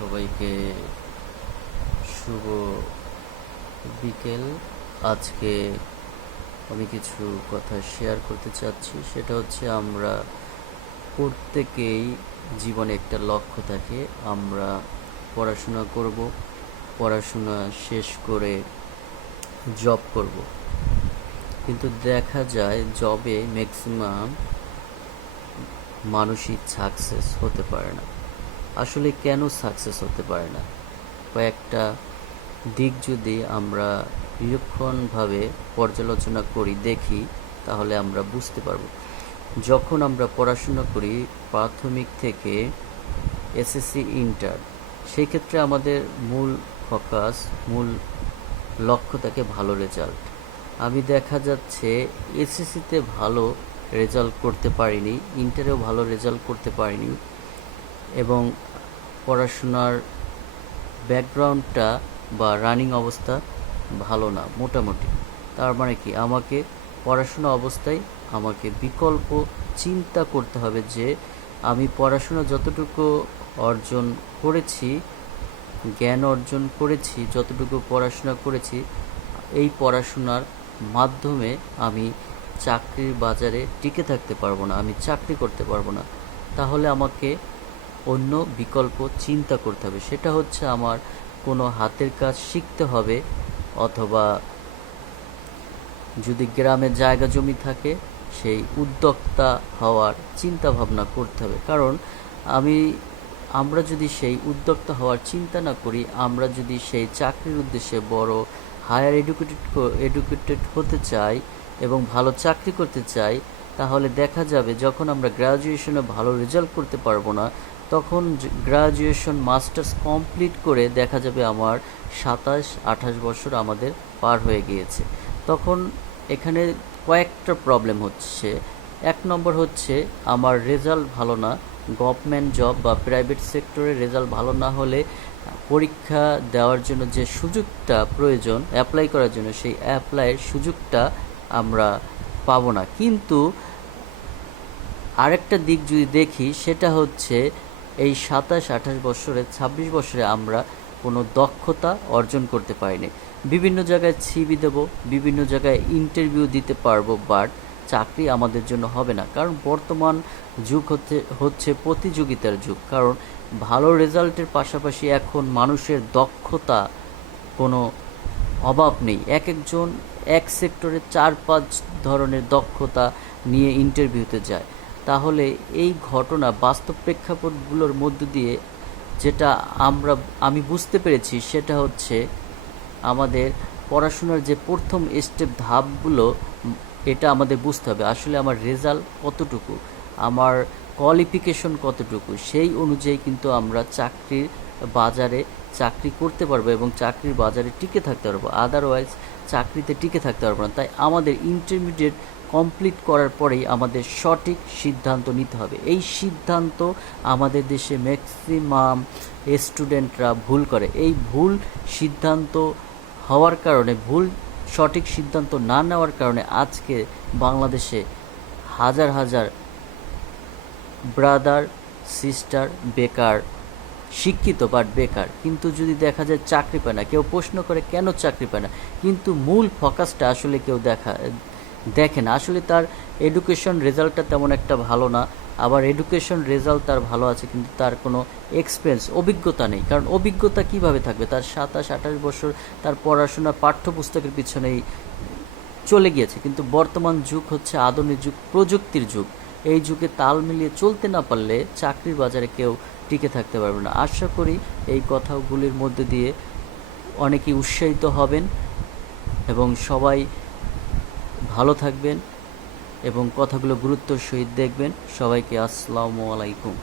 সবাইকে শুভ বিকেল। আজকে আমি কিছু কথা শেয়ার করতে চাচ্ছি। সেটা হচ্ছে আমরা প্রত্যেকেই জীবনে একটা লক্ষ্য থাকে, আমরা পড়াশোনা করব, পড়াশোনা শেষ করে জব করব। কিন্তু দেখা যায় জবে ম্যাক্সিমাম মানুষই সাকসেস হতে পারে না। আসলে কেন সাকসেস হতে পারে না, কয়েকটা দিক যদি আমরা বিলক্ষণভাবে পর্যালোচনা করি, দেখি, তাহলে আমরা বুঝতে পারব। যখন আমরা পড়াশোনা করি প্রাথমিক থেকে এসএসসি ইন্টার, সেই ক্ষেত্রে আমাদের মূল ফোকাস, মূল লক্ষ্য থাকে ভালো রেজাল্ট। আমি দেখা যাচ্ছে এসএসসিতে ভালো রেজাল্ট করতে পারিনি, ইন্টারেও ভালো রেজাল্ট করতে পারিনি, এবং পড়াশোনার ব্যাকগ্রাউন্ডটা বা রানিং অবস্থা ভালো না, মোটামুটি। তার মানে কি, আমাকে পড়াশোনা অবস্থায় আমাকে বিকল্প চিন্তা করতে হবে যে আমি পড়াশোনা যতটুকু অর্জন করেছি, জ্ঞান অর্জন করেছি, যতটুকু পড়াশোনা করেছি, এই পড়াশোনার মাধ্যমে আমি চাকরির বাজারে টিকে থাকতে পারবো না, আমি চাকরি করতে পারবো না। তাহলে আমাকে অন্য বিকল্প চিন্তা করতে হবে। সেটা হচ্ছে আমার কোনো হাতের কাজ শিখতে হবে, অথবা যদি গ্রামে জায়গা জমি থাকে সেই উদ্যোক্তা হওয়ার চিন্তা ভাবনা করতে হবে। কারণ আমরা যদি সেই উদ্যোক্তা হওয়ার চিন্তা না করি, আমরা যদি সেই চাকরির উদ্দেশ্যে বড় হায়ার এডুকেটেড হতে চাই এবং ভালো চাকরি করতে চাই, তাহলে দেখা যাবে যখন আমরা গ্র্যাজুয়েশনে ভালো রেজাল্ট করতে পারবো না, তখন গ্র্যাজুয়েশন মাস্টার্স কমপ্লিট করে দেখা যাবে আমার 27-28 বছর আমাদের পার হয়ে গিয়েছে। তখন এখানে কয়েকটা প্রবলেম হচ্ছে। এক নম্বর হচ্ছে আমার রেজাল্ট ভালো না, গভর্নমেন্ট জব বা প্রাইভেট সেক্টরে রেজাল্ট ভালো না হলে পরীক্ষা দেওয়ার জন্য যে সুযোগটা প্রয়োজন অ্যাপ্লাই করার জন্য, সেই অ্যাপ্লাইয়ের সুযোগটা আমরা পাবো না। কিন্তু আরেকটা দিক যদি দেখি, সেটা হচ্ছে এই 27-28 বছরে, 26 বছরে আমরা কোনো দক্ষতা অর্জন করতে পারিনি। বিভিন্ন জায়গায় সিভি দেব, বিভিন্ন জায়গায় ইন্টারভিউ দিতে পারবো, বাট চাকরি আমাদের জন্য হবে না। কারণ বর্তমান যুগ হচ্ছে প্রতিযোগিতার যুগ। কারণ ভালো রেজাল্টের পাশাপাশি এখন মানুষের দক্ষতা কোনো অভাব নেই। একজন এক সেক্টরে 4-5 ধরনের দক্ষতা নিয়ে ইন্টারভিউতে যায়। তাহলে এই ঘটনা বাস্তব প্রেক্ষাপটগুলোর মধ্য দিয়ে যেটা আমি বুঝতে পেরেছি, সেটা হচ্ছে আমাদের পড়াশোনার যে প্রথম স্টেপ, ধাপগুলো, এটা আমাদের বুঝতে হবে। আসলে আমার রেজাল্ট কতটুকু, আমার কোয়ালিফিকেশন কতটুকু, সেই অনুযায়ী কিন্তু আমরা চাকরির বাজারে চাকরি করতে পারবো এবং চাকরির বাজারে টিকে থাকতে পারবো। আদারওয়াইজ চাকরিতে টিকে থাকতে পারবো না। তাই আমাদের ইন্টারমিডিয়েট কমপ্লিট করার পরেই আমাদের সঠিক সিদ্ধান্ত নিতে হবে। এই সিদ্ধান্ত আমাদের দেশে ম্যাক্সিমাম স্টুডেন্টরা ভুল করে। এই ভুল সিদ্ধান্ত হওয়ার কারণে, সঠিক সিদ্ধান্ত না নেওয়ার কারণে আজকে বাংলাদেশে হাজার হাজার ব্রাদার সিস্টার বেকার, শিক্ষিত বাট বেকার। কিন্তু যদি দেখা যায় চাকরি পায় না, কেউ প্রশ্ন করে কেন চাকরি পায় না, কিন্তু মূল ফোকাসটা আসলে কেউ দেখে না। আসলে তার এডুকেশন রেজাল্টটা তেমন একটা ভালো না, আবার এডুকেশন রেজাল্ট তার ভালো আছে কিন্তু তার কোনো এক্সপিরিয়েন্স, অভিজ্ঞতা নেই। কারণ অভিজ্ঞতা কিভাবে থাকবে, তার 27-28 বছর তার পড়াশোনা পাঠ্যপুস্তকের পিছনেই চলে গিয়েছে। কিন্তু বর্তমান যুগ হচ্ছে আধুনিক যুগ, প্রযুক্তির যুগ। এই যুগে তাল মিলিয়ে চলতে না পারলে চাকরির বাজারে কেউ টিকে থাকতে পারবে না। আশা করি এই কথাগুলির মধ্যে দিয়ে অনেকেই উৎসাহিত হবেন এবং সবাই ভালো থাকবেন এবং কথাগুলো গুরুত্বের সহিত দেখবেন। সবাইকে আসসালামু আলাইকুম।